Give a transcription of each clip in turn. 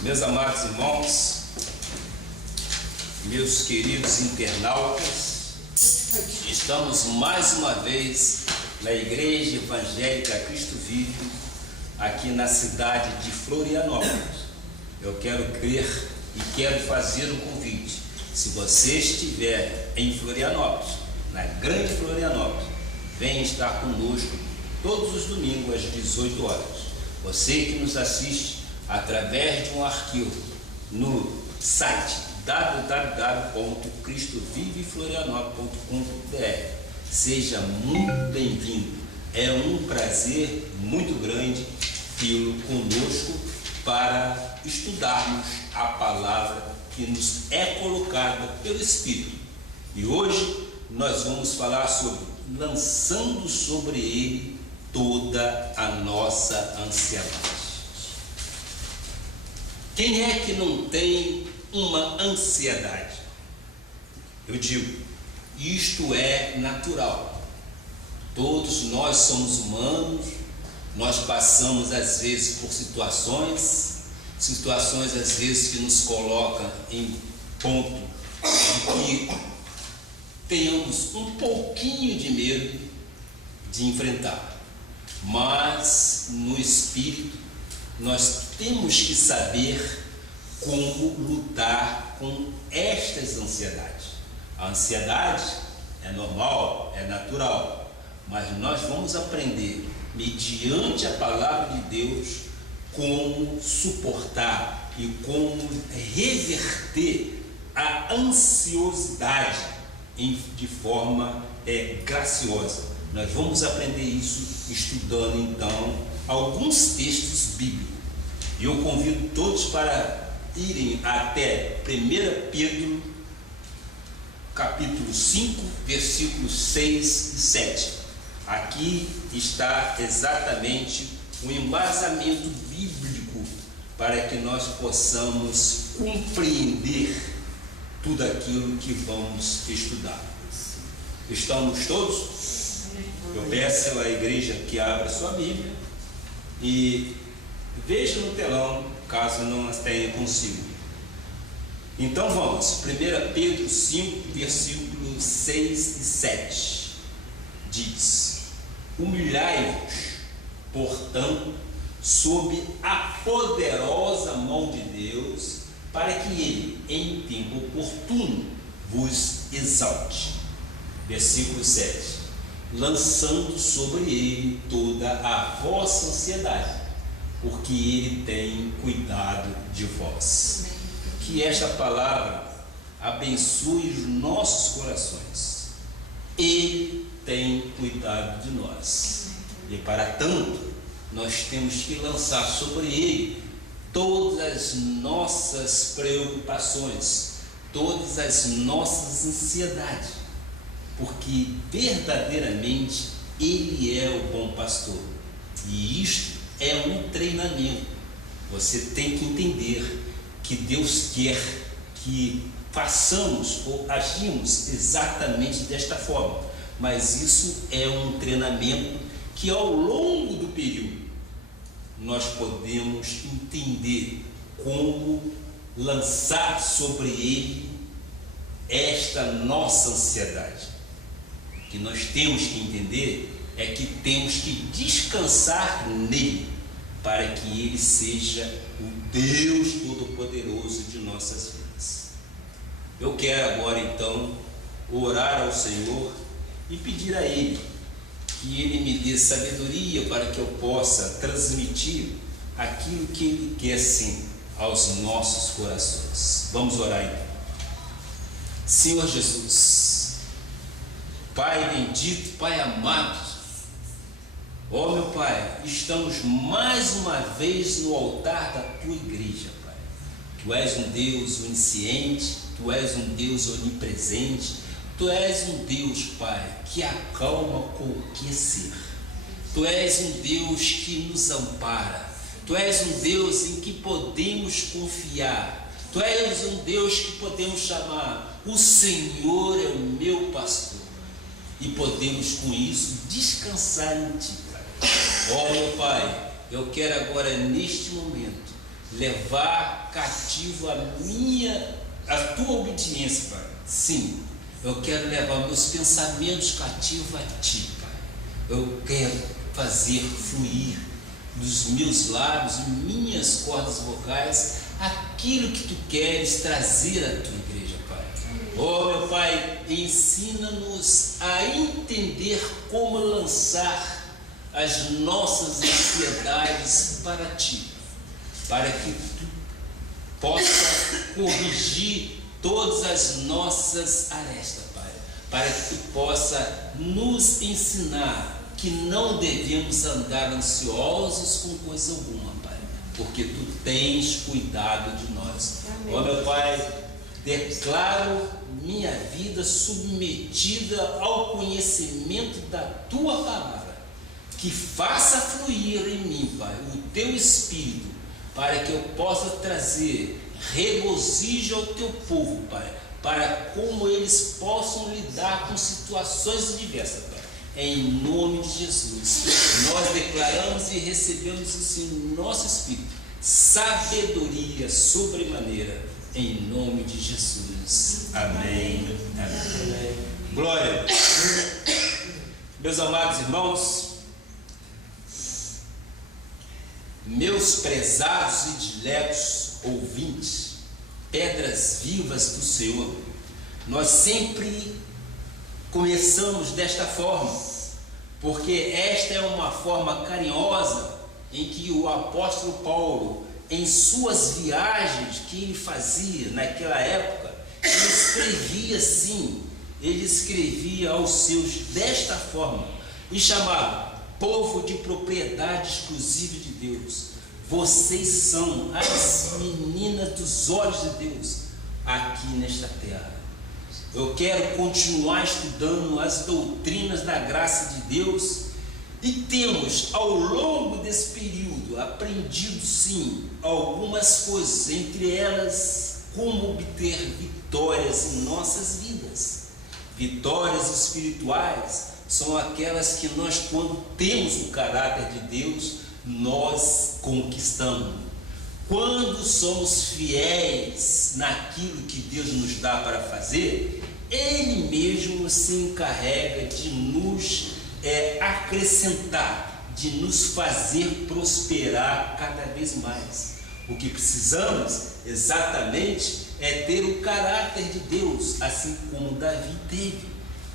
Meus amados irmãos, meus queridos internautas, estamos mais uma vez na Igreja Evangélica Cristo Vive, aqui na cidade de Florianópolis. Eu quero crer e quero fazer um convite. Se você estiver em Florianópolis, na grande Florianópolis, venha estar conosco todos os domingos às 18 horas. Você que nos assiste através de um arquivo no site www.cristoviveflorianópolis.com.br. Seja muito bem-vindo. É um prazer muito grande tê-lo conosco para estudarmos a palavra que nos é colocada pelo Espírito. E hoje nós vamos falar sobre lançando sobre ele toda a nossa ansiedade. Quem é que não tem uma ansiedade? Eu digo, isto é natural. Todos nós somos humanos, nós passamos às vezes por situações às vezes que nos colocam em ponto de que tenhamos um pouquinho de medo de enfrentar. Mas no Espírito nós temos que saber como lutar com estas ansiedades. A ansiedade é normal, é natural, mas nós vamos aprender, mediante a palavra de Deus, como suportar e como reverter a ansiosidade de forma graciosa. Nós vamos aprender isso estudando então alguns textos bíblicos. E eu convido todos para irem até 1 Pedro, capítulo 5, versículos 6 e 7. Aqui está exatamente o embasamento bíblico para que nós possamos compreender tudo aquilo que vamos estudar. Estamos todos? Eu peço à igreja que abra sua Bíblia e veja no telão, caso não as tenha consigo. Então vamos, 1 Pedro 5, versículos 6 e 7. Diz: humilhai-vos, portanto, sob a poderosa mão de Deus, para que ele, em tempo oportuno, vos exalte. Versículo 7. Lançando sobre ele toda a vossa ansiedade, porque ele tem cuidado de vós. Que esta palavra abençoe os nossos corações. Ele tem cuidado de nós. E para tanto, nós temos que lançar sobre ele todas as nossas preocupações, todas as nossas ansiedades, porque verdadeiramente ele é o bom pastor. E isto é um treinamento. Você tem que entender que Deus quer que façamos ou agimos exatamente desta forma, mas isso é um treinamento que ao longo do período nós podemos entender como lançar sobre ele esta nossa ansiedade. O que nós temos que entender é que temos que descansar nele, para que ele seja o Deus Todo-Poderoso de nossas vidas. Eu quero agora então orar ao Senhor e pedir a ele que ele me dê sabedoria para que eu possa transmitir aquilo que ele quer sim aos nossos corações. Vamos orar então. Senhor Jesus, Pai bendito, Pai amado, ó meu Pai, estamos mais uma vez no altar da Tua igreja, Pai. Tu és um Deus onisciente, Tu és um Deus onipresente, Tu és um Deus, Pai, que acalma qualquer ser. Tu és um Deus que nos ampara. Tu és um Deus em que podemos confiar. Tu és um Deus que podemos chamar. O Senhor é o meu pastor. E podemos com isso descansar em Ti, Pai. Ó meu Pai, eu quero agora neste momento levar cativo a tua obediência, Pai. Sim, eu quero levar meus pensamentos cativos a Ti, Pai. Eu quero fazer fluir dos meus lábios, minhas cordas vocais, aquilo que Tu queres trazer à Tua igreja, Pai. Oh, meu Pai, ensina-nos a entender como lançar as nossas ansiedades para Ti, para que Tu possa corrigir todas as nossas arestas, Pai, para que Tu possa nos ensinar que não devemos andar ansiosos com coisa alguma, Pai, porque Tu tens cuidado de nós. Ó, meu Pai, declaro minha vida submetida ao conhecimento da Tua palavra, que faça fluir em mim, Pai, o Teu Espírito, para que eu possa trazer regozijo ao Teu povo, Pai, para como eles possam lidar com situações diversas, Pai. Em nome de Jesus, nós declaramos e recebemos isso em nosso Espírito, sabedoria sobremaneira, em nome de Jesus. Amém. Amém. Glória. Meus amados irmãos, meus prezados e diletos ouvintes, pedras vivas do Senhor, nós sempre começamos desta forma, porque esta é uma forma carinhosa em que o apóstolo Paulo, em suas viagens que ele fazia naquela época, ele escrevia assim, ele escrevia aos seus desta forma, e chamava povo de propriedade exclusiva de Deus. Vocês são as meninas dos olhos de Deus aqui nesta terra. Eu quero continuar estudando as doutrinas da graça de Deus e temos ao longo desse período aprendido sim algumas coisas, entre elas como obter vitórias em nossas vidas. Vitórias espirituais são aquelas que nós, quando temos o caráter de Deus, nós conquistamos. Quando somos fiéis naquilo que Deus nos dá para fazer, Ele mesmo se encarrega de nos acrescentar, de nos fazer prosperar cada vez mais. O que precisamos exatamente é ter o caráter de Deus, assim como Davi teve.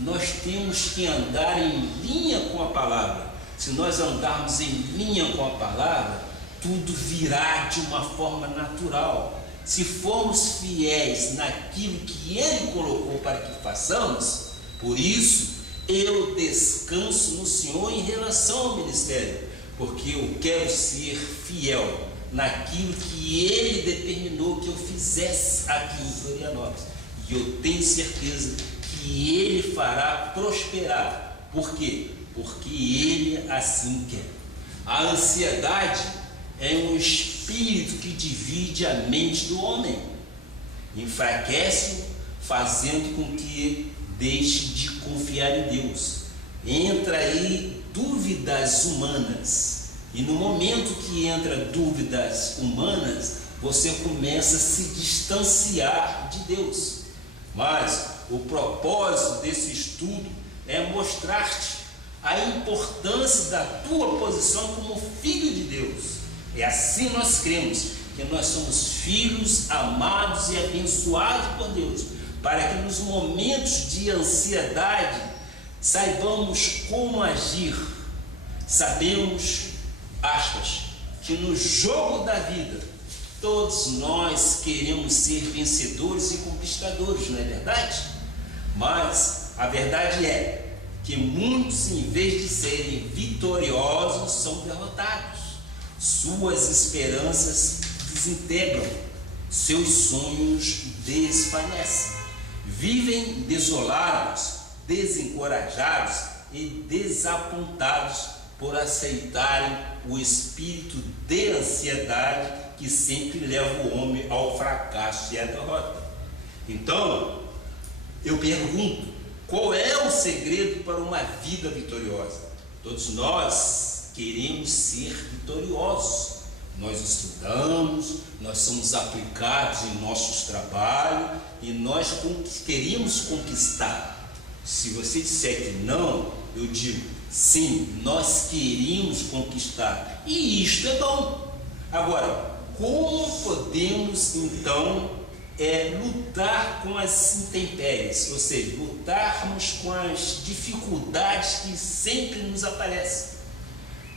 Nós temos que andar em linha com a palavra. Se nós andarmos em linha com a palavra, tudo virá de uma forma natural. Se formos fiéis naquilo que Ele colocou para que façamos, por isso eu descanso no Senhor em relação ao ministério, porque eu quero ser fiel naquilo que Ele determinou que eu fizesse aqui em Florianópolis. E eu tenho certeza que Ele fará prosperar. Por quê? Porque Ele assim quer. A ansiedade é um espírito que divide a mente do homem, enfraquece-o, fazendo com que deixe de confiar em Deus. Entra aí dúvidas humanas, e no momento que entra dúvidas humanas, você começa a se distanciar de Deus. Mas o propósito desse estudo é mostrar-te a importância da tua posição como filho de Deus. É assim nós cremos que nós somos filhos amados e abençoados por Deus, para que nos momentos de ansiedade saibamos como agir. Sabemos, aspas, que no jogo da vida todos nós queremos ser vencedores e conquistadores, não é verdade? Mas a verdade é que muitos, em vez de serem vitoriosos, são derrotados. Suas esperanças desintegram, seus sonhos desvanecem, vivem desolados, desencorajados e desapontados por aceitarem o espírito de ansiedade que sempre leva o homem ao fracasso e à derrota. Então, eu pergunto, qual é o segredo para uma vida vitoriosa? Todos nós queremos ser vitoriosos, Nós estudamos, nós somos aplicados em nossos trabalhos e nós queremos conquistar. Se você disser que não, eu digo, sim, nós queremos conquistar. E isto é bom. Agora, como podemos então lutar com as intempéries, ou seja, lutarmos com as dificuldades que sempre nos aparecem?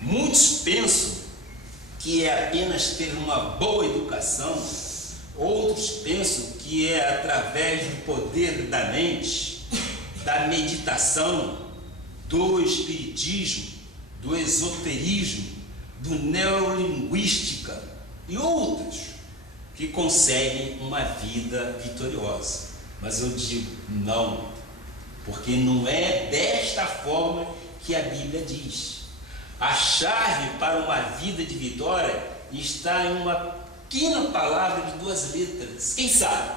Muitos pensam que é apenas ter uma boa educação, outros pensam que é através do poder da mente, da meditação, do espiritismo, do esoterismo, do neurolinguística e outros que conseguem uma vida vitoriosa. Mas eu digo não, porque não é desta forma que a Bíblia diz. A chave para uma vida de vitória está em uma pequena palavra de 2 letras. Quem sabe?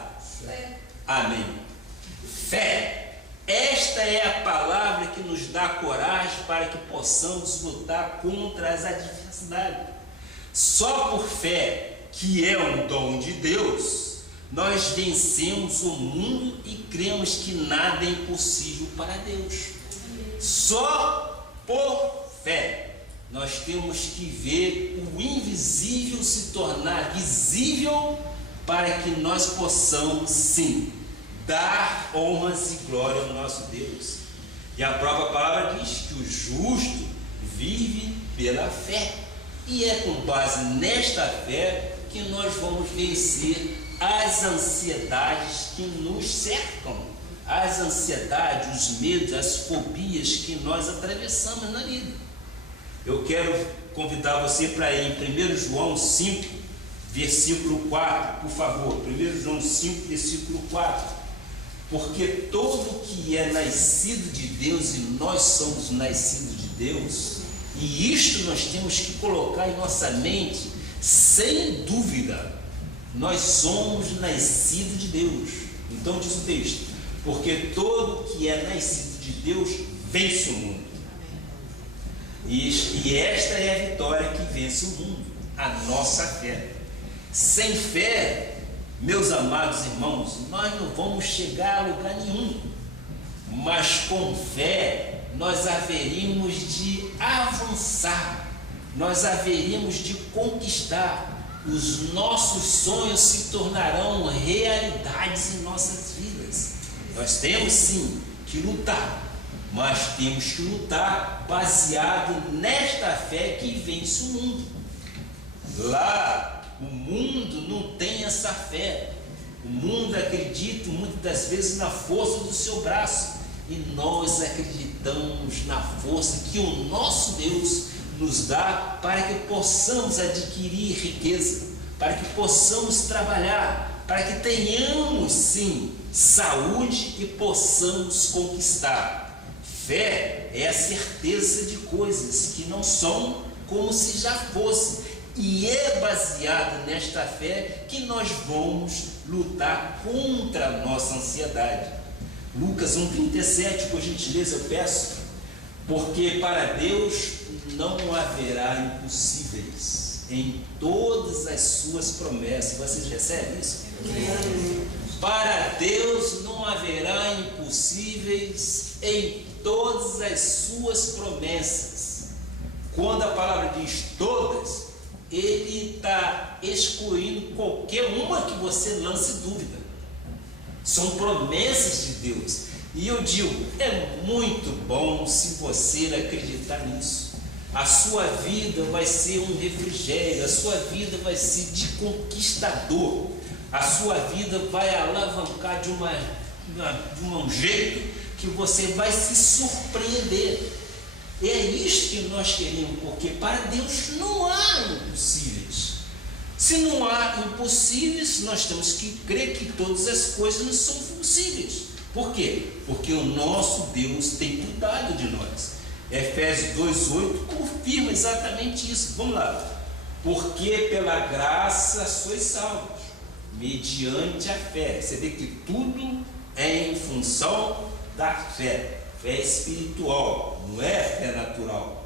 Fé. Amém. Fé. Esta é a palavra que nos dá coragem para que possamos lutar contra as adversidades. Só por fé, que é um dom de Deus, nós vencemos o mundo e cremos que nada é impossível para Deus. Só por fé. Nós temos que ver o invisível se tornar visível para que nós possamos, sim, dar honras e glória ao nosso Deus. E a própria palavra diz que o justo vive pela fé. E é com base nesta fé que nós vamos vencer as ansiedades que nos cercam. As ansiedades, os medos, as fobias que nós atravessamos na vida. Eu quero convidar você para ir em 1 João 5, versículo 4, por favor. 1 João 5, versículo 4. Porque todo que é nascido de Deus, e nós somos nascidos de Deus, e isto nós temos que colocar em nossa mente, sem dúvida, nós somos nascidos de Deus. Então diz o texto, porque todo que é nascido de Deus vence o mundo. E esta é a vitória que vence o mundo, a nossa fé. Sem fé, meus amados irmãos, nós não vamos chegar a lugar nenhum. Mas com fé, nós haveríamos de avançar, nós haveríamos de conquistar. Os nossos sonhos se tornarão realidades em nossas vidas. Nós temos sim que lutar, mas temos que lutar baseado nesta fé que vence o mundo. Lá, o mundo não tem essa fé. O mundo acredita muitas das vezes na força do seu braço. E nós acreditamos na força que o nosso Deus nos dá para que possamos adquirir riqueza, para que possamos trabalhar, para que tenhamos sim saúde e possamos conquistar. Fé é a certeza de coisas que não são como se já fossem, e é baseado nesta fé que nós vamos lutar contra a nossa ansiedade. Lucas 1,37, por gentileza, eu peço, porque para Deus não haverá impossíveis em todas as suas promessas. Vocês recebem isso? Amém. Para Deus não haverá impossíveis em todas as suas promessas. Quando a palavra diz todas, ele está excluindo qualquer uma que você lance dúvida. São promessas de Deus. E eu digo, é muito bom se você acreditar nisso. A sua vida vai ser um refrigério, a sua vida vai ser de conquistador, a sua vida vai alavancar de um jeito que você vai se surpreender. É isso que nós queremos, porque para Deus não há impossíveis. Se não há impossíveis, nós temos que crer que todas as coisas são possíveis. Por quê? Porque o nosso Deus tem cuidado de nós. Efésios 2,8 confirma exatamente isso. Vamos lá. Porque pela graça sois salvos, mediante a fé. Você vê que tudo é em função da fé. Fé espiritual, não é fé natural.